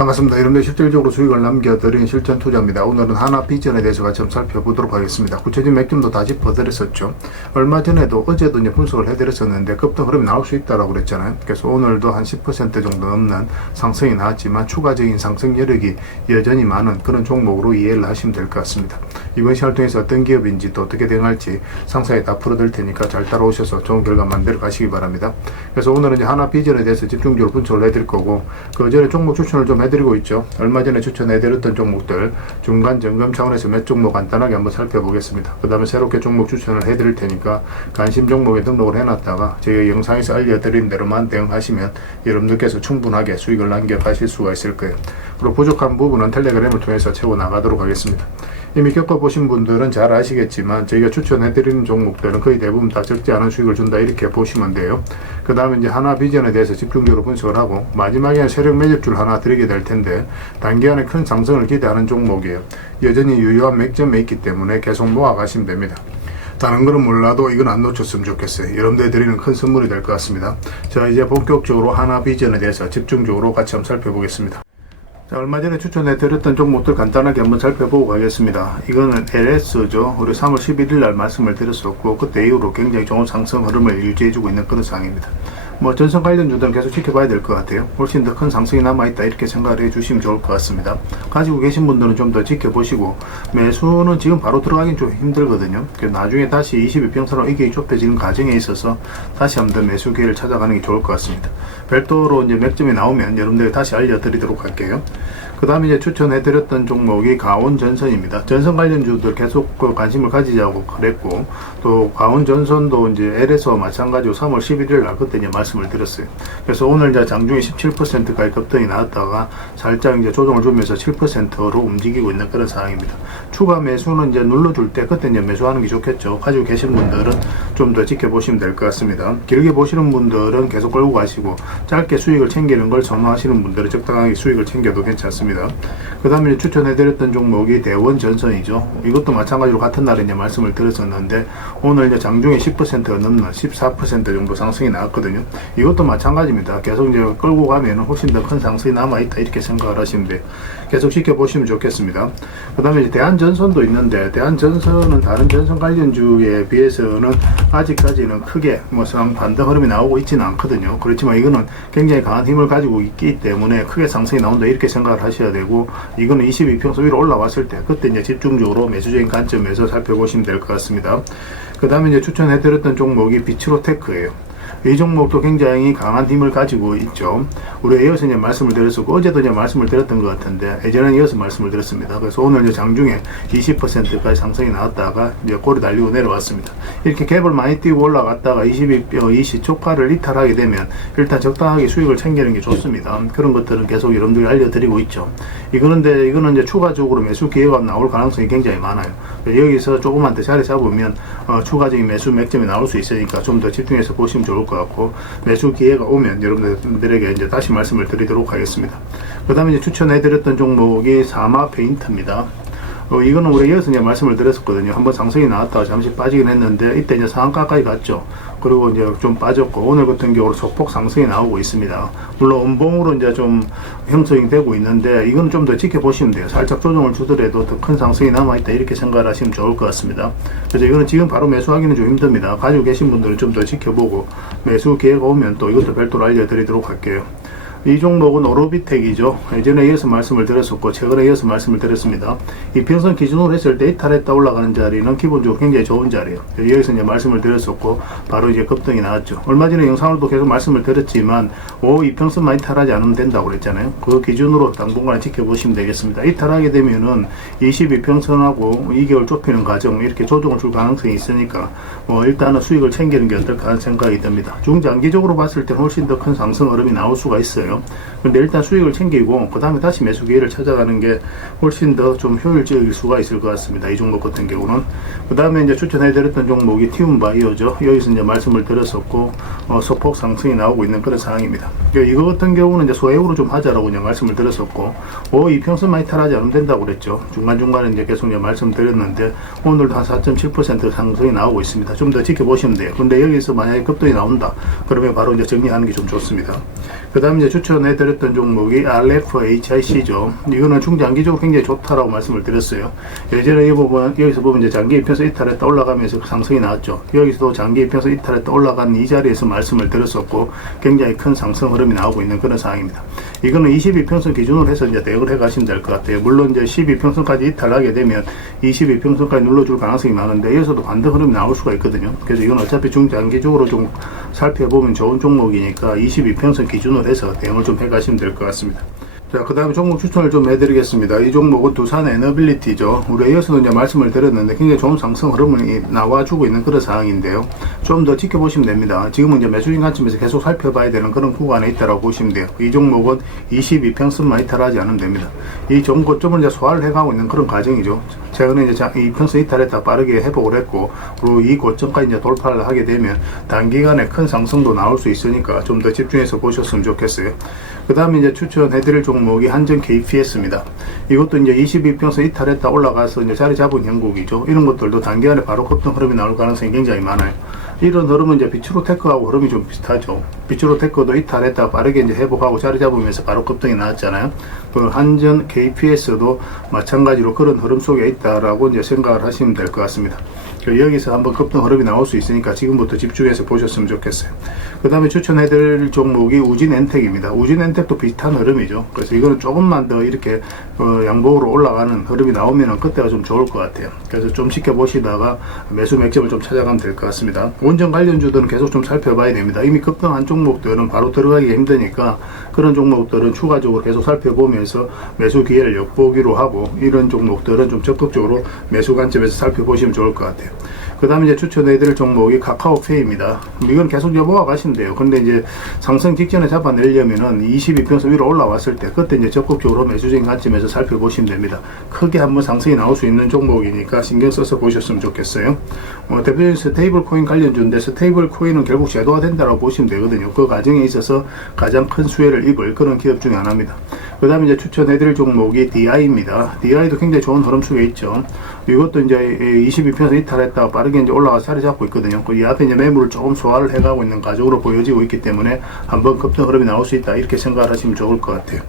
반갑습니다. 여러분들 실질적으로 수익을 남겨드린 실전 투자입니다. 오늘은 하나 비전에 대해서 같이 한번 살펴보도록 하겠습니다. 구체적인 맥점도 다 짚어드렸었죠. 얼마 전에도 어제도 이제 분석을 해드렸었는데 급등 흐름이 나올 수 있다라고 그랬잖아요. 그래서 오늘도 한 10% 정도 넘는 상승이 나왔지만 추가적인 상승 여력이 여전히 많은 그런 종목으로 이해를 하시면 될 것 같습니다. 이번 시간을 통해서 어떤 기업인지 또 어떻게 대응할지 상세히 다 풀어드릴 테니까 잘 따라오셔서 좋은 결과 만들어 가시기 바랍니다. 그래서 오늘은 이제 하나 비전에 대해서 집중적으로 분석을 해드릴 거고, 그 전에 종목 추천을 좀 해드리고 있죠. 얼마 전에 추천해드렸던 종목들 중간 점검 차원에서 몇 종목 간단하게 한번 살펴보겠습니다. 그 다음에 새롭게 종목 추천을 해드릴 테니까 관심 종목에 등록을 해놨다가 저희가 영상에서 알려드린 대로만 대응하시면 여러분들께서 충분하게 수익을 남겨가실 수가 있을 거예요. 그리고 부족한 부분은 텔레그램을 통해서 채워 나가도록 하겠습니다. 이미 겪어보신 분들은 잘 아시겠지만 저희가 추천해드리는 종목들은 거의 대부분 다 적지 않은 수익을 준다 이렇게 보시면 돼요. 그 다음에 이제 하나 비전에 대해서 집중적으로 분석을 하고 마지막에는 세력 매집줄 하나 드리게 될 텐데 단기간에 큰 상승을 기대하는 종목이에요. 여전히 유효한 맥점에 있기 때문에 계속 모아가시면 됩니다. 다른 거는 몰라도 이건 안 놓쳤으면 좋겠어요. 여러분들 드리는 큰 선물이 될 것 같습니다. 자, 이제 본격적으로 하나 비전에 대해서 집중적으로 같이 한번 살펴보겠습니다. 자, 얼마 전에 추천해 드렸던 종목들 간단하게 한번 살펴보고 가겠습니다. 이거는 LS죠. 우리 3월 11일 날 말씀을 드렸었고 그때 이후로 굉장히 좋은 상승 흐름을 유지해주고 있는 그런 상황입니다. 뭐 전선 관련주들은 계속 지켜봐야 될 것 같아요. 훨씬 더 큰 상승이 남아있다 이렇게 생각을 해주시면 좋을 것 같습니다. 가지고 계신 분들은 좀 더 지켜보시고, 매수는 지금 바로 들어가긴 좀 힘들거든요. 나중에 다시 22평선으로 이게 좁혀지는 과정에 있어서 다시 한번 더 매수 기회를 찾아가는 게 좋을 것 같습니다. 별도로 이제 맥점이 나오면 여러분들이 다시 알려드리도록 할게요. 그 다음에 이제 추천해드렸던 종목이 가온전선입니다. 전선 관련주들 계속 관심을 가지자고 그랬고, 또 가온전선도 이제 L에서 마찬가지로 3월 11일 날 그때 이제 말씀을 드렸어요. 그래서 오늘 이제 장중에 17%까지 급등이 나왔다가 살짝 이제 조정을 주면서 7%로 움직이고 있는 그런 상황입니다. 추가 매수는 이제 눌러줄 때 그때 이제 매수하는 게 좋겠죠. 가지고 계신 분들은 좀 더 지켜보시면 될 것 같습니다. 길게 보시는 분들은 계속 끌고 가시고, 짧게 수익을 챙기는 걸 선호하시는 분들은 적당하게 수익을 챙겨도 괜찮습니다. 그 다음에 추천해드렸던 종목이 대원전선이죠. 이것도 마찬가지로 같은 날에 이제 말씀을 드렸었는데 오늘 이제 장중에 10%가 넘는 14% 정도 상승이 나왔거든요. 이것도 마찬가지입니다. 계속 이제 끌고 가면 훨씬 더 큰 상승이 남아있다 이렇게 생각을 하시면 돼요. 계속 지켜보시면 좋겠습니다. 그 다음에 이제 대한전선도 있는데, 대한전선은 다른 전선 관련주에 비해서는 아직까지는 크게 뭐 반등 흐름이 나오고 있지는 않거든요. 그렇지만 이거는 굉장히 강한 힘을 가지고 있기 때문에 크게 상승이 나온다 이렇게 생각을 하셔야 되고, 이거는 22평선 위로 올라왔을 때 그때 이제 집중적으로 매수적인 관점에서 살펴보시면 될 것 같습니다. 그 다음에 이제 추천해드렸던 종목이 비츠로테크예요. 이 종목도 굉장히 강한 힘을 가지고 있죠. 우리 이어서 이제 말씀을 드렸었고, 어제도 이제 말씀을 드렸던 것 같은데, 예전에 이어서 말씀을 드렸습니다. 그래서 오늘 이제 장중에 20%까지 상승이 나왔다가 이제 꼬리 달리고 내려왔습니다. 이렇게 갭을 많이 띄고 올라갔다가 20 초파를 이탈하게 되면 일단 적당하게 수익을 챙기는 게 좋습니다. 그런 것들은 계속 여러분들이 알려드리고 있죠. 이거는 이제 추가적으로 매수 기회가 나올 가능성이 굉장히 많아요. 여기서 조금만 더 자리 잡으면 추가적인 매수 맥점이 나올 수 있으니까 좀 더 집중해서 보시면 좋을 것 같고, 매수 기회가 오면 여러분들에게 이제 다시 말씀을 드리도록 하겠습니다. 그 다음에 이제 추천해드렸던 종목이 사마페인트입니다. 이거는 우리 이어서 이제 말씀을 드렸었거든요. 한번 상승이 나왔다가 잠시 빠지긴 했는데 이때 이제 상한가까지 갔죠. 그리고 이제 좀 빠졌고, 오늘 같은 경우로 소폭 상승이 나오고 있습니다. 물론 음봉으로 이제 좀 형성이 되고 있는데 이건 좀 더 지켜보시면 돼요. 살짝 조정을 주더라도 더 큰 상승이 남아있다 이렇게 생각을 하시면 좋을 것 같습니다. 그래서 이거는 지금 바로 매수하기는 좀 힘듭니다. 가지고 계신 분들은 좀 더 지켜보고, 매수 기회가 오면 또 이것도 별도로 알려드리도록 할게요. 이 종목은 오로비텍이죠. 예전에 이어서 말씀을 드렸었고 최근에 이어서 말씀을 드렸습니다. 이평선 기준으로 했을 때 이탈했다 올라가는 자리는 기본적으로 굉장히 좋은 자리예요. 여기서 이제 말씀을 드렸었고 바로 이제 급등이 나왔죠. 얼마 전에 영상으로도 계속 말씀을 드렸지만 이평선만 이탈하지 않으면 된다고 그랬잖아요. 그 기준으로 당분간 지켜보시면 되겠습니다. 이탈하게 되면은 22평선하고 2개월 좁히는 과정 이렇게 조정을 줄 가능성이 있으니까 일단은 수익을 챙기는 게 어떨까 하는 생각이 듭니다. 중장기적으로 봤을 때 훨씬 더 큰 상승 흐름이 나올 수가 있어요. 근데 일단 수익을 챙기고 그 다음에 다시 매수 기회를 찾아가는 게 훨씬 더 좀 효율적일 수가 있을 것 같습니다. 이 종목 같은 경우는. 그 다음에 이제 추천해드렸던 종목이 티움바이오죠. 여기서 이제 말씀을 드렸었고 소폭 상승이 나오고 있는 그런 상황입니다. 이거 같은 경우는 이제 소액으로 좀 하자라고 이제 말씀을 드렸었고 이평선만 이탈하지 않으면 된다고 그랬죠. 중간중간에 이제 계속 이제 말씀드렸는데 오늘도 한 4.7% 상승이 나오고 있습니다. 좀 더 지켜보시면 돼요. 근데 여기서 만약에 급등이 나온다 그러면 바로 이제 정리하는 게 좀 좋습니다. 그 다음에 이제 추천해드렸던 말씀드렸던 종목이 RFHIC죠. 이거는 중장기적으로 굉장히 좋다라고 말씀을 드렸어요. 예전에 여기서 보면 이제 장기 이평선 이탈했다 올라가면서 상승이 나왔죠. 여기서도 장기 이평선 이탈했다 올라간 이 자리에서 말씀을 드렸었고 굉장히 큰 상승 흐름이 나오고 있는 그런 상황입니다. 이거는 22평선 기준으로 해서 이제 대응을 해 가시면 될 것 같아요. 물론 이제 12평선까지 이탈하게 되면 22평선까지 눌러줄 가능성이 많은데 여기서도 반등 흐름이 나올 수가 있거든요. 그래서 이건 어차피 중장기적으로 좀 살펴보면 좋은 종목이니까 22평선 기준으로 해서 대응을 좀 해 가시면 될 것 같습니다. 자, 그 다음에 종목 추천을 좀 해드리겠습니다. 이 종목은 두산 에너빌리티죠. 우리 이어서도 이제 말씀을 드렸는데 굉장히 좋은 상승 흐름이 나와주고 있는 그런 상황인데요. 좀 더 지켜보시면 됩니다. 지금은 이제 매수진 관점에서 계속 살펴봐야 되는 그런 구간에 있다고 보시면 돼요. 이 종목은 22평선만 이탈하지 않으면 됩니다. 이 종고점을 이제 소화를 해가고 있는 그런 과정이죠. 최근에 이제 이 평선 이탈했다 빠르게 회복을 했고, 그리고 이 고점까지 이제 돌파를 하게 되면 단기간에 큰 상승도 나올 수 있으니까 좀 더 집중해서 보셨으면 좋겠어요. 그 다음에 이제 추천해드릴 종목이 한전 KPS입니다. 이것도 이제 22평선 이탈했다 올라가서 이제 자리 잡은 형국이죠. 이런 것들도 단기간에 바로 급등 흐름이 나올 가능성이 굉장히 많아요. 이런 흐름은 이제 비추로테크하고 흐름이 좀 비슷하죠. 비추로테크도 이탈했다 빠르게 이제 회복하고 자리 잡으면서 바로 급등이 나왔잖아요. 그 한전 KPS도 마찬가지로 그런 흐름 속에 있다라고 이제 생각을 하시면 될 것 같습니다. 여기서 한번 급등 흐름이 나올 수 있으니까 지금부터 집중해서 보셨으면 좋겠어요. 그 다음에 추천해드릴 종목이 우진엔텍입니다. 우진엔텍도 비슷한 흐름이죠. 그래서 이거는 조금만 더 이렇게 양봉으로 올라가는 흐름이 나오면 그때가 좀 좋을 것 같아요. 그래서 좀 지켜보시다가 매수 맥점을 좀 찾아가면 될 것 같습니다. 원전 관련주들은 계속 좀 살펴봐야 됩니다. 이미 급등한 종목들은 바로 들어가기 힘드니까 그런 종목들은 추가적으로 계속 살펴보면서 매수 기회를 엿보기로 하고, 이런 종목들은 좀 적극적으로 매수 관점에서 살펴보시면 좋을 것 같아요. 그 다음에 이제 추천해드릴 종목이 카카오페이입니다. 이건 계속 여보가 가시면 돼요. 근데 이제 상승 직전에 잡아내려면은 22평선 위로 올라왔을 때 그때 이제 적극적으로 매수적인 관점에서 살펴보시면 됩니다. 크게 한번 상승이 나올 수 있는 종목이니까 신경 써서 보셨으면 좋겠어요. 대표적인 스테이블 코인 관련주인데, 스테이블 코인은 결국 제도화 된다고 보시면 되거든요. 그 과정에 있어서 가장 큰 수혜를 입을 그런 기업 중에 하나입니다. 그 다음에 이제 추천해드릴 종목이 DI입니다. DI도 굉장히 좋은 흐름 속에 있죠. 이것도 이제 22평선 이탈했다가 빠르게 이제 올라가서 자리 잡고 있거든요. 이 앞에 이제 매물을 조금 소화를 해가고 있는 과정으로 보여지고 있기 때문에 한번 급등 흐름이 나올 수 있다, 이렇게 생각을 하시면 좋을 것 같아요.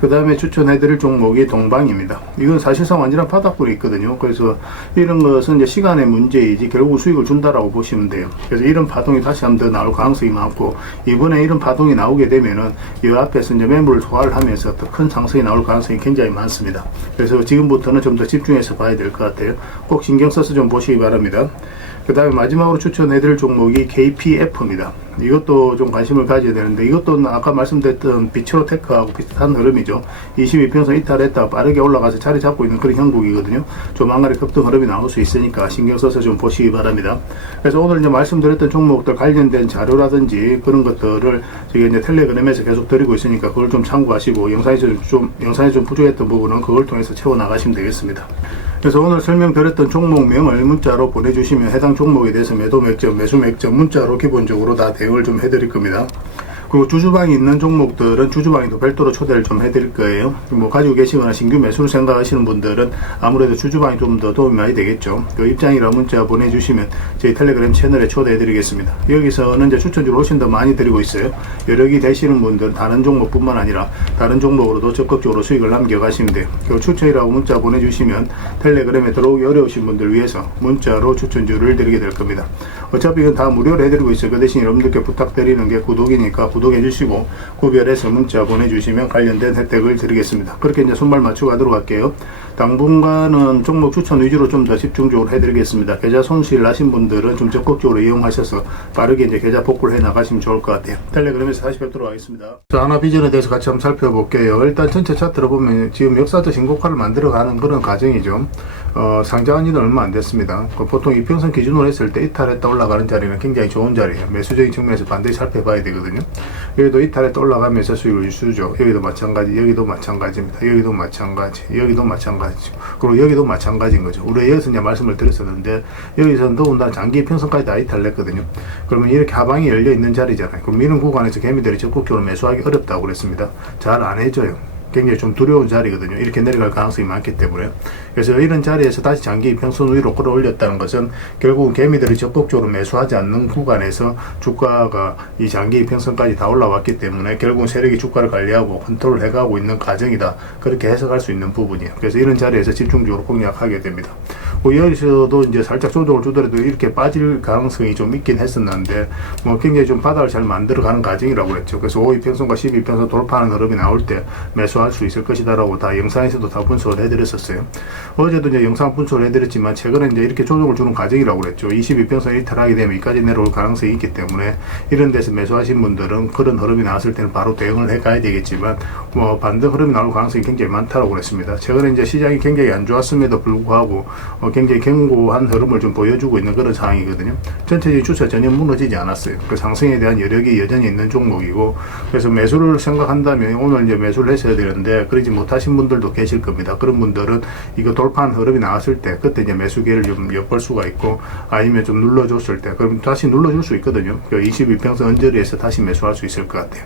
그 다음에 추천해드릴 종목이 동방입니다. 이건 사실상 완전한 바닥굴이 있거든요. 그래서 이런 것은 이제 시간의 문제이지 결국 수익을 준다라고 보시면 돼요. 그래서 이런 파동이 다시 한번 더 나올 가능성이 많고, 이번에 이런 파동이 나오게 되면은 이 앞에서 이제 매물을 소화를 하면서 더 큰 상승이 나올 가능성이 굉장히 많습니다. 그래서 지금부터는 좀 더 집중해서 봐야 될 것 같아요. 꼭 신경 써서 좀 보시기 바랍니다. 그 다음에 마지막으로 추천해드릴 종목이 KPF입니다. 이것도 좀 관심을 가져야 되는데, 이것도 아까 말씀드렸던 비츠로테크하고 비슷한 흐름이죠. 22평선 이탈했다 빠르게 올라가서 자리 잡고 있는 그런 형국이거든요. 조만간에 급등 흐름이 나올 수 있으니까 신경 써서 좀 보시기 바랍니다. 그래서 오늘 이제 말씀드렸던 종목들 관련된 자료라든지 그런 것들을 저희가 이제 텔레그램에서 계속 드리고 있으니까 그걸 좀 참고하시고, 영상이 좀 부족했던 부분은 그걸 통해서 채워 나가시면 되겠습니다. 그래서 오늘 설명드렸던 종목명을 문자로 보내주시면 해당 종목에 대해서 매도 맥점, 매수 맥점 문자로 기본적으로 다 대응을 좀 해드릴 겁니다. 그리고 주주방이 있는 종목들은 주주방에도 별도로 초대를 좀 해드릴 거예요. 뭐 가지고 계시거나 신규 매수를 생각하시는 분들은 아무래도 주주방이 좀 더 도움이 많이 되겠죠. 그 입장이라 문자 보내주시면 저희 텔레그램 채널에 초대해드리겠습니다. 여기서는 이제 추천주를 훨씬 더 많이 드리고 있어요. 여력이 되시는 분들은 다른 종목뿐만 아니라 다른 종목으로도 적극적으로 수익을 남겨가시면 돼요. 그 추천이라고 문자 보내주시면 텔레그램에 들어오기 어려우신 분들 위해서 문자로 추천주를 드리게 될 겁니다. 어차피 이건 다 무료로 해드리고 있어요. 그 대신 여러분들께 부탁드리는 게 구독이니까 구독해 주시고 구별해서 문자 보내주시면 관련된 혜택을 드리겠습니다. 그렇게 이제 손발 맞추고 가도록 할게요. 당분간은 종목 추천 위주로 좀 더 집중적으로 해드리겠습니다. 계좌 손실 나신 분들은 좀 적극적으로 이용하셔서 빠르게 이제 계좌 복구를 해 나가시면 좋을 것 같아요. 텔레그램에서 다시 뵙도록 하겠습니다. 자, 하나비전에 대해서 같이 한번 살펴볼게요. 일단 전체 차트를 보면 지금 역사적 신고가를 만들어가는 그런 과정이죠. 상장한 지는 얼마 안 됐습니다. 보통 이평선 기준으로 했을 때 이탈했다 올라가는 자리는 굉장히 좋은 자리예요. 매수적인 측면에서 반드시 살펴봐야 되거든요. 여기도 이탈했다 올라가면서 수익을 유수죠. 여기도 마찬가지, 여기도 마찬가지입니다. 여기도 마찬가지, 여기도 마찬가지, 그리고 여기도 마찬가지인 거죠. 우리가 여기서 이제 말씀을 드렸었는데, 여기서는 더군다나 장기 평선까지 다 이탈했거든요. 그러면 이렇게 하방이 열려 있는 자리잖아요. 그럼 이런 구간에서 개미들이 적극적으로 매수하기 어렵다고 그랬습니다. 잘 안 해줘요. 굉장히 좀 두려운 자리거든요. 이렇게 내려갈 가능성이 많기 때문에. 그래서 이런 자리에서 다시 장기 이평선 위로 끌어올렸다는 것은 결국은 개미들이 적극적으로 매수하지 않는 구간에서 주가가 이 장기 이평선까지 다 올라왔기 때문에 결국은 세력이 주가를 관리하고 컨트롤 해가고 있는 과정이다. 그렇게 해석할 수 있는 부분이에요. 그래서 이런 자리에서 집중적으로 공략하게 됩니다. 여기서도 이제 살짝 조정을 주더라도 이렇게 빠질 가능성이 좀 있긴 했었는데 굉장히 좀 바닥을 잘 만들어가는 과정이라고 했죠. 그래서 5이평선과 12이평선 돌파하는 흐름이 나올 때 매수할 수 있을 것이다라고 다 영상에서도 다 분석을 해드렸었어요. 어제도 이제 영상 분석을 해드렸지만 최근에 이제 이렇게 조정을 주는 과정이라고 그랬죠. 22평선 이탈하게 되면 여기까지 내려올 가능성이 있기 때문에 이런 데서 매수하신 분들은 그런 흐름이 나왔을 때는 바로 대응을 해 가야 되겠지만 반등 흐름이 나올 가능성이 굉장히 많다고 그랬습니다. 최근에 이제 시장이 굉장히 안 좋았음에도 불구하고 굉장히 견고한 흐름을 좀 보여주고 있는 그런 상황이거든요. 전체적인 추세 전혀 무너지지 않았어요. 그 상승에 대한 여력이 여전히 있는 종목이고, 그래서 매수를 생각한다면 오늘 이제 매수를 했어야 되는데 그러지 못하신 분들도 계실 겁니다. 그런 분들은 이거 돌파한 흐름이 나왔을 때 그때 이제 매수 기회를 좀 엿볼 수가 있고, 아니면 좀 눌러줬을 때 그럼 다시 눌러줄 수 있거든요. 22평선 언저리에서 다시 매수할 수 있을 것 같아요.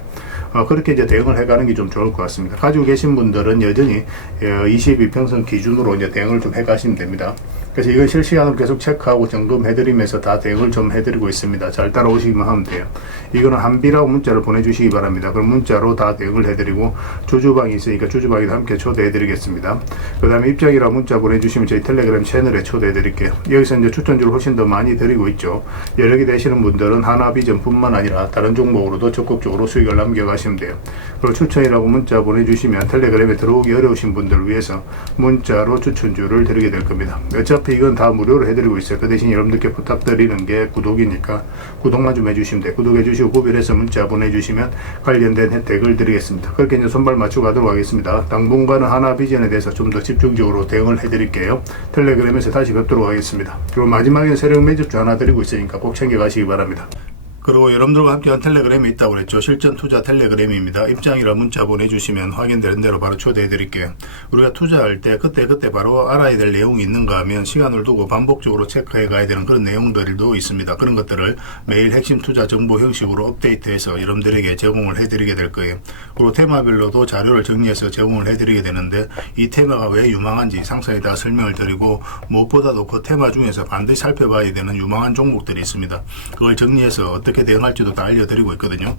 그렇게 이제 대응을 해가는 게 좀 좋을 것 같습니다. 가지고 계신 분들은 여전히 22평선 기준으로 이제 대응을 좀 해가시면 됩니다. 그래서 이걸 실시간으로 계속 체크하고 점검해드리면서 다 대응을 좀 해드리고 있습니다. 잘 따라오시기만 하면 돼요. 이거는 한비라고 문자를 보내주시기 바랍니다. 그럼 문자로 다 대응을 해드리고, 주주방이 있으니까 주주방에도 함께 초대해드리겠습니다. 그 다음에 입장이라고 문자 보내주시면 저희 텔레그램 채널에 초대해드릴게요. 여기서 이제 추천주를 훨씬 더 많이 드리고 있죠. 여력이 되시는 분들은 하나비전뿐만 아니라 다른 종목으로도 적극적으로 수익을 남겨가시면 돼요. 그리고 추천이라고 문자 보내주시면 텔레그램에 들어오기 어려우신 분들을 위해서 문자로 추천주를 드리게 될 겁니다. 어차피 이건 다 무료로 해드리고 있어요. 그 대신 여러분들께 부탁드리는 게 구독이니까 구독만 좀 해주시면 돼요. 구독해주시고 구별해서 문자 보내주시면 관련된 혜택을 드리겠습니다. 그렇게 이제 손발 맞추고 가도록 하겠습니다. 당분간은 하나비전에 대해서 좀 더 집중적으로 대응을 해드릴게요. 텔레그램에서 다시 뵙도록 하겠습니다. 그리고 마지막에 세력 매집주 하나 드리고 있으니까 꼭 챙겨가시기 바랍니다. 그리고 여러분들과 함께한 텔레그램이 있다고 그랬죠. 실전 투자 텔레그램입니다. 입장이라 문자 보내주시면 확인되는 대로 바로 초대해 드릴게요. 우리가 투자할 때 그때 바로 알아야 될 내용이 있는가 하면 시간을 두고 반복적으로 체크해 가야 되는 그런 내용들도 있습니다. 그런 것들을 매일 핵심 투자 정보 형식으로 업데이트해서 여러분들에게 제공을 해 드리게 될 거예요. 그리고 테마별로도 자료를 정리해서 제공을 해 드리게 되는데, 이 테마가 왜 유망한지 상세히 다 설명을 드리고, 무엇보다도 그 테마 중에서 반드시 살펴봐야 되는 유망한 종목들이 있습니다. 그걸 정리해서 어떻게 대응할지도 다 알려드리고 있거든요.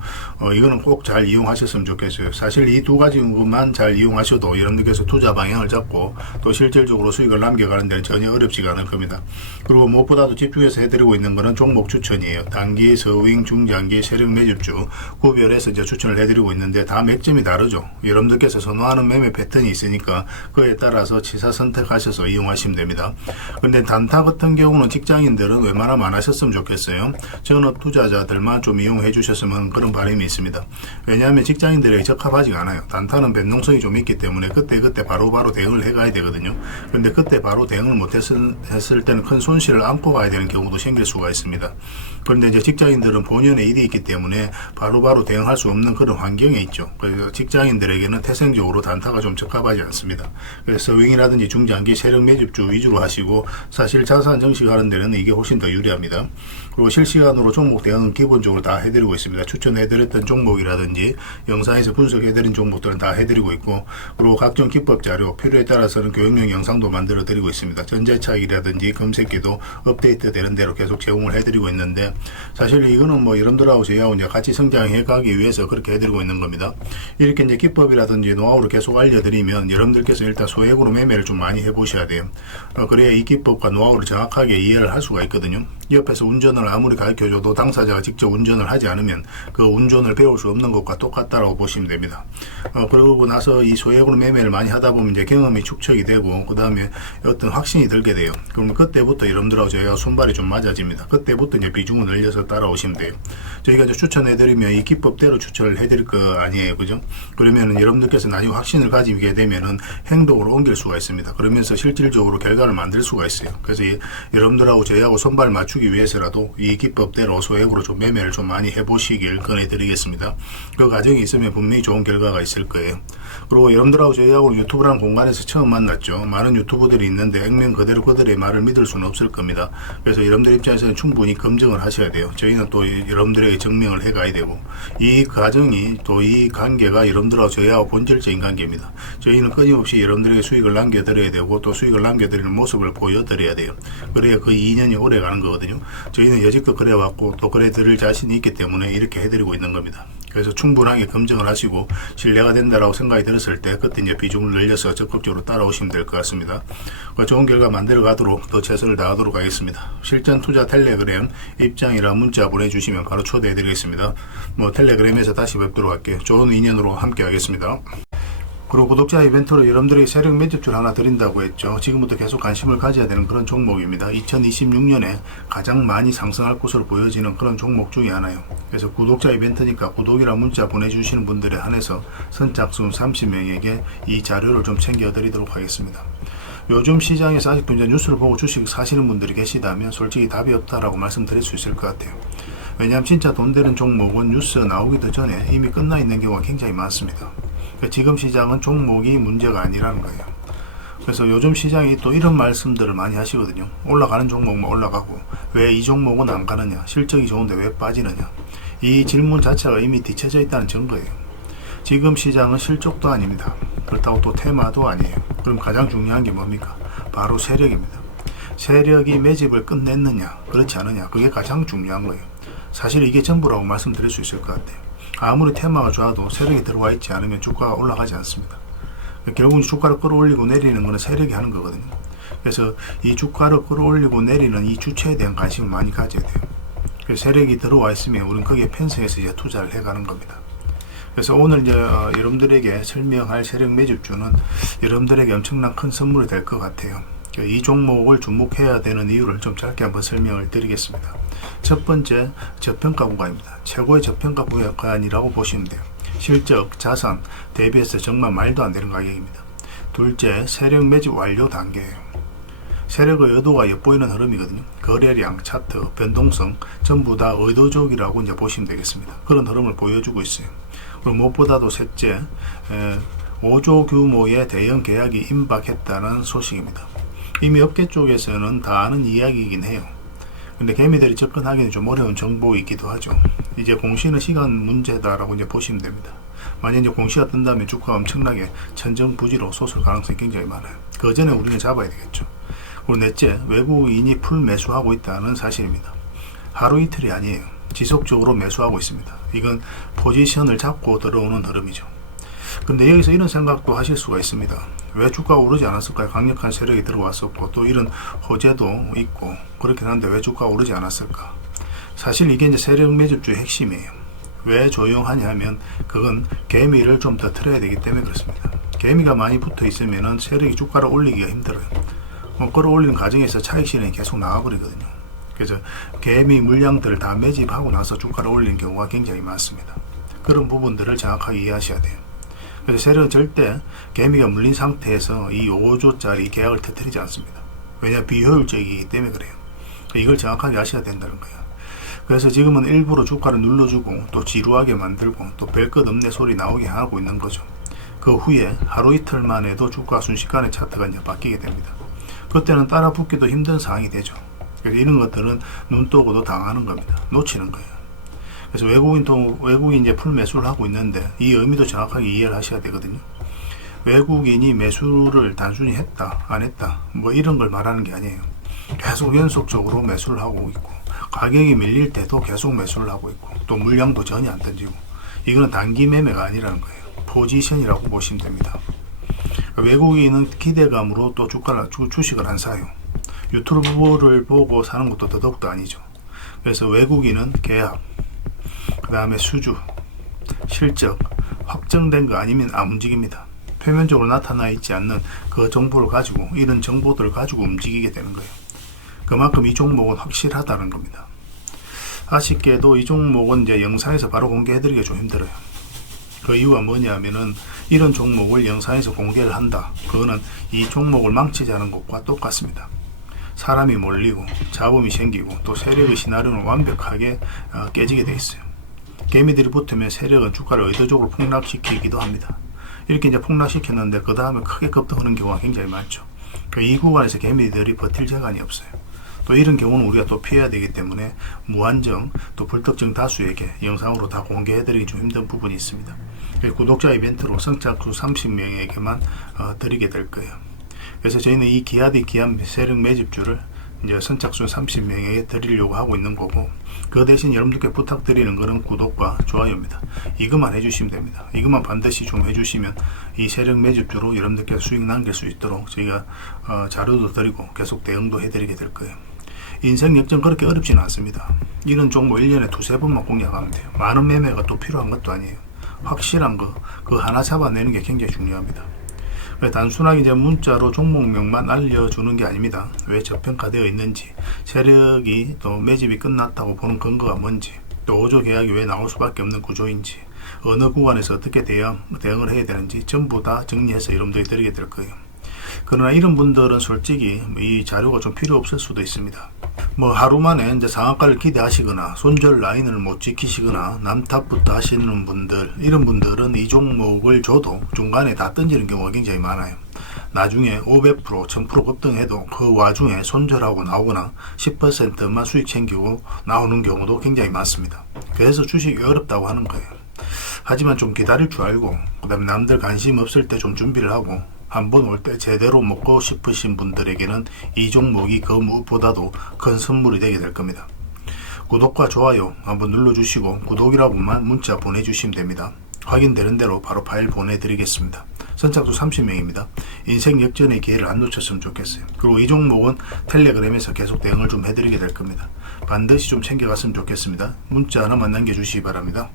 이거는 꼭 잘 이용하셨으면 좋겠어요. 사실 이 두 가지만 잘 이용하셔도 여러분들께서 투자 방향을 잡고 또 실질적으로 수익을 남겨가는 데는 전혀 어렵지가 않을 겁니다. 그리고 무엇보다도 집중해서 해드리고 있는 것은 종목 추천이에요. 단기, 서윙, 중장기, 세력 매집주 구별해서 이제 추천을 해드리고 있는데 다 맥점이 다르죠. 여러분들께서 선호하는 매매 패턴이 있으니까 그에 따라서 치사 선택하셔서 이용하시면 됩니다. 그런데 단타 같은 경우는 직장인들은 웬만하면 안 하셨으면 좋겠어요. 전업 투자자들만 좀 이용해 주셨으면 그런 바람이 있습니다. 왜냐하면 직장인들에게 적합하지가 않아요. 단타는 변동성이 좀 있기 때문에 그때 바로 대응을 해가야 되거든요. 그런데 그때 바로 대응을 못했을 때는 큰 손실을 안고 가야 되는 경우도 생길 수가 있습니다. 그런데 이제 직장인들은 본연의 일이 있기 때문에 바로 대응할 수 없는 그런 환경에 있죠. 그래서 직장인들에게는 태생적으로 단타가 좀 적합하지 않습니다. 그래서 서윙이라든지 중장기 세력 매집주 위주로 하시고, 사실 자산 정식하는 데는 이게 훨씬 더 유리합니다. 그리고 실시간으로 종목 대응은 기본적으로 다 해드리고 있습니다. 추천해드렸던 종목이라든지 영상에서 분석해드린 종목들은 다 해드리고 있고, 그리고 각종 기법 자료, 필요에 따라서는 교육용 영상도 만들어 드리고 있습니다. 전재차익이라든지 검색기도 업데이트 되는 대로 계속 제공을 해드리고 있는데, 사실 이거는 뭐 여러분들하고 저희하고 이제 같이 성장해 가기 위해서 그렇게 해드리고 있는 겁니다. 이렇게 이제 기법이라든지 노하우를 계속 알려드리면 여러분들께서 일단 소액으로 매매를 좀 많이 해보셔야 돼요. 그래야 이 기법과 노하우를 정확하게 이해를 할 수가 있거든요. 옆에서 운전을 아무리 가르쳐줘도 당사자가 직접 운전을 하지 않으면 그 운전을 배울 수 없는 것과 똑같다라고 보시면 됩니다. 그러고 나서 이 소액으로 매매를 많이 하다 보면 이제 경험이 축적이 되고, 그 다음에 어떤 확신이 들게 돼요. 그럼 그때부터 여러분들하고 저희가 손발이 좀 맞아집니다. 그때부터 이제 비중을 늘려서 따라오시면 돼요. 저희가 이제 추천해드리면 이 기법대로 추천을 해드릴 거 아니에요, 그죠? 그러면은 여러분들께서 나중에 확신을 가지게 되면은 행동으로 옮길 수가 있습니다. 그러면서 실질적으로 결과를 만들 수가 있어요. 그래서 여러분들하고 저희하고 손발 맞추 맞추기 위해서라도 이 기법대로 소액으로 좀 매매를 좀 많이 해보시길 권해드리겠습니다. 그 과정이 있으면 분명히 좋은 결과가 있을 거예요. 그리고 여러분들하고 저희하고 유튜브라는 공간에서 처음 만났죠. 많은 유튜버들이 있는데 액면 그대로 그들의 말을 믿을 수는 없을 겁니다. 그래서 여러분들 입장에서는 충분히 검증을 하셔야 돼요. 저희는 또 여러분들에게 증명을 해가야 되고, 이 과정이 또 이 관계가 여러분들하고 저희하고 본질적인 관계입니다. 저희는 끊임없이 여러분들에게 수익을 남겨드려야 되고, 또 수익을 남겨드리는 모습을 보여드려야 돼요. 그래야 그 2년이 오래 가는 거거든요. 저희는 여지껏 그래왔고 또 그래드릴 자신이 있기 때문에 이렇게 해드리고 있는 겁니다. 그래서 충분하게 검증을 하시고 신뢰가 된다라고 생각이 들었을 때 그때 이제 비중을 늘려서 적극적으로 따라오시면 될 것 같습니다. 좋은 결과 만들어 가도록 더 최선을 다하도록 하겠습니다. 실전 투자 텔레그램 입장이라 문자 보내주시면 바로 초대해 드리겠습니다. 텔레그램에서 다시 뵙도록 할게요. 좋은 인연으로 함께 하겠습니다. 그리고 구독자 이벤트로 여러분들에게 세력 매집줄 하나 드린다고 했죠. 지금부터 계속 관심을 가져야 되는 그런 종목입니다. 2026년에 가장 많이 상승할 것으로 보여지는 그런 종목 중에 하나요. 그래서 구독자 이벤트니까 구독이라 문자 보내주시는 분들에 한해서 선착순 30명에게 이 자료를 좀 챙겨드리도록 하겠습니다. 요즘 시장에서 아직도 이제 뉴스를 보고 주식 사시는 분들이 계시다면 솔직히 답이 없다라고 말씀드릴 수 있을 것 같아요. 왜냐하면 진짜 돈 되는 종목은 뉴스 나오기도 전에 이미 끝나 있는 경우가 굉장히 많습니다. 지금 시장은 종목이 문제가 아니라는 거예요. 그래서 요즘 시장이 또 이런 말씀들을 많이 하시거든요. 올라가는 종목만 올라가고 왜 이 종목은 안 가느냐, 실적이 좋은데 왜 빠지느냐. 이 질문 자체가 이미 뒤쳐져 있다는 증거예요. 지금 시장은 실적도 아닙니다. 그렇다고 또 테마도 아니에요. 그럼 가장 중요한 게 뭡니까? 바로 세력입니다. 세력이 매집을 끝냈느냐 그렇지 않느냐, 그게 가장 중요한 거예요. 사실 이게 전부라고 말씀드릴 수 있을 것 같아요. 아무리 테마가 좋아도 세력이 들어와 있지 않으면 주가가 올라가지 않습니다. 결국은 주가를 끌어올리고 내리는 것은 세력이 하는 거거든요. 그래서 이 주가를 끌어올리고 내리는 이 주체에 대한 관심을 많이 가져야 돼요. 그래서 세력이 들어와 있으면 우리는 거기에 편성해서 이제 투자를 해가는 겁니다. 그래서 오늘 이제 여러분들에게 설명할 세력 매집주는 여러분들에게 엄청난 큰 선물이 될 것 같아요. 이 종목을 주목해야 되는 이유를 좀 짧게 한번 설명을 드리겠습니다. 첫 번째, 저평가 구간입니다. 최고의 저평가 구간이라고 보시면 돼요. 실적, 자산 대비해서 정말 말도 안 되는 가격입니다. 둘째, 세력 매집 완료 단계예요. 세력의 의도가 엿보이는 흐름이거든요. 거래량, 차트, 변동성 전부 다 의도적이라고 이제 보시면 되겠습니다. 그런 흐름을 보여주고 있어요. 그리고 무엇보다도 셋째, 5조 규모의 대형 계약이 임박했다는 소식입니다. 이미 업계 쪽에서는 다 아는 이야기이긴 해요. 근데 개미들이 접근하기는 좀 어려운 정보이기도 하죠. 이제 공시는 시간 문제다라고 이제 보시면 됩니다. 만약 이제 공시가 뜬다면 주가가 엄청나게 천정부지로 솟을 가능성이 굉장히 많아요. 그 전에 우리는 잡아야 되겠죠. 그리고 넷째, 외국인이 풀 매수하고 있다는 사실입니다. 하루 이틀이 아니에요. 지속적으로 매수하고 있습니다. 이건 포지션을 잡고 들어오는 흐름이죠. 근데 여기서 이런 생각도 하실 수가 있습니다. 왜 주가가 오르지 않았을까요? 강력한 세력이 들어왔었고 또 이런 호재도 있고 그렇긴 한데 왜 주가가 오르지 않았을까? 사실 이게 이제 세력 매집주의 핵심이에요. 왜 조용하냐 하면 그건 개미를 좀 더 틀어야 되기 때문에 그렇습니다. 개미가 많이 붙어 있으면 세력이 주가를 올리기가 힘들어요. 끌어올리는 과정에서 차익 실현이 계속 나와버리거든요. 그래서 개미 물량들을 다 매집하고 나서 주가를 올리는 경우가 굉장히 많습니다. 그런 부분들을 정확하게 이해하셔야 돼요. 그래서 세력은 절대 개미가 물린 상태에서 이 5조짜리 계약을 터뜨리지 않습니다. 왜냐, 비효율적이기 때문에 그래요. 이걸 정확하게 아셔야 된다는 거예요. 그래서 지금은 일부러 주가를 눌러주고 또 지루하게 만들고 또 별것 없네 소리 나오게 하고 있는 거죠. 그 후에 하루 이틀만 해도 주가 순식간에 차트가 이제 바뀌게 됩니다. 그때는 따라 붙기도 힘든 상황이 되죠. 그래서 이런 것들은 눈 떠고도 당하는 겁니다. 놓치는 거예요. 그래서 외국인이 이제 풀 매수를 하고 있는데 이 의미도 정확하게 이해를 하셔야 되거든요. 외국인이 매수를 단순히 했다, 안 했다, 이런 걸 말하는 게 아니에요. 계속 연속적으로 매수를 하고 있고, 가격이 밀릴 때도 계속 매수를 하고 있고, 또 물량도 전혀 안 던지고, 이거는 단기 매매가 아니라는 거예요. 포지션이라고 보시면 됩니다. 외국인은 기대감으로 또 주식을 안 사요. 유튜브를 보고 사는 것도 더더욱도 아니죠. 그래서 외국인은 계약, 그 다음에 수주, 실적, 확정된 거 아니면 안 움직입니다. 표면적으로 나타나 있지 않는 그 정보를 가지고, 이런 정보들을 가지고 움직이게 되는 거예요. 그만큼 이 종목은 확실하다는 겁니다. 아쉽게도 이 종목은 이제 영상에서 바로 공개해드리기가 좀 힘들어요. 그 이유가 뭐냐면은 이런 종목을 영상에서 공개를 한다. 그거는 이 종목을 망치자는 것과 똑같습니다. 사람이 몰리고 잡음이 생기고 또 세력의 시나리오는 완벽하게 깨지게 돼 있어요. 개미들이 붙으면 세력은 주가를 의도적으로 폭락시키기도 합니다. 이렇게 이제 폭락시켰는데 그 다음에 크게 급등하는 경우가 굉장히 많죠. 이 구간에서 개미들이 버틸 재간이 없어요. 또 이런 경우는 우리가 또 피해야 되기 때문에 무한정 또 불특정 다수에게 영상으로 다 공개해드리기 좀 힘든 부분이 있습니다. 구독자 이벤트로 선착순 30명에게만 드리게 될 거예요. 그래서 저희는 이 기아디 기안 세력 매집주를 이제 선착순 30명에게 드리려고 하고 있는 거고, 그 대신 여러분들께 부탁드리는 것은 구독과 좋아요입니다. 이것만 해주시면 됩니다. 이것만 반드시 좀 해주시면 이 세력 매집주로 여러분들께 수익 남길 수 있도록 저희가 자료도 드리고 계속 대응도 해드리게 될 거예요. 인생 역전 그렇게 어렵지는 않습니다. 이런 종목 1년에 두세 번만 공략하면 돼요. 많은 매매가 또 필요한 것도 아니에요. 확실한 거, 그 하나 잡아내는 게 굉장히 중요합니다. 단순하게 이제 문자로 종목명만 알려주는 게 아닙니다. 왜 저평가되어 있는지, 세력이 또 매집이 끝났다고 보는 근거가 뭔지, 또 5조 계약이 왜 나올 수밖에 없는 구조인지, 어느 구간에서 어떻게 대응을 해야 되는지 전부 다 정리해서 여러분들이 드리게 될 거예요. 그러나 이런 분들은 솔직히 이 자료가 좀 필요 없을 수도 있습니다. 하루 만에 이제 상한가를 기대하시거나 손절 라인을 못 지키시거나 남탓부터 하시는 분들, 이런 분들은 이 종목을 줘도 중간에 다 던지는 경우가 굉장히 많아요. 나중에 500%, 1000% 급등해도 그 와중에 손절하고 나오거나 10%만 수익 챙기고 나오는 경우도 굉장히 많습니다. 그래서 주식이 어렵다고 하는 거예요. 하지만 좀 기다릴 줄 알고, 그 다음에 남들 관심 없을 때 좀 준비를 하고, 한번 올 때 제대로 먹고 싶으신 분들에게는 이 종목이 그 무엇보다도 큰 선물이 되게 될 겁니다. 구독과 좋아요 한번 눌러주시고 구독이라고만 문자 보내주시면 됩니다. 확인되는 대로 바로 파일 보내드리겠습니다. 선착순 30명입니다. 인생 역전의 기회를 안 놓쳤으면 좋겠어요. 그리고 이 종목은 텔레그램에서 계속 대응을 좀 해드리게 될 겁니다. 반드시 좀 챙겨갔으면 좋겠습니다. 문자 하나만 남겨주시기 바랍니다.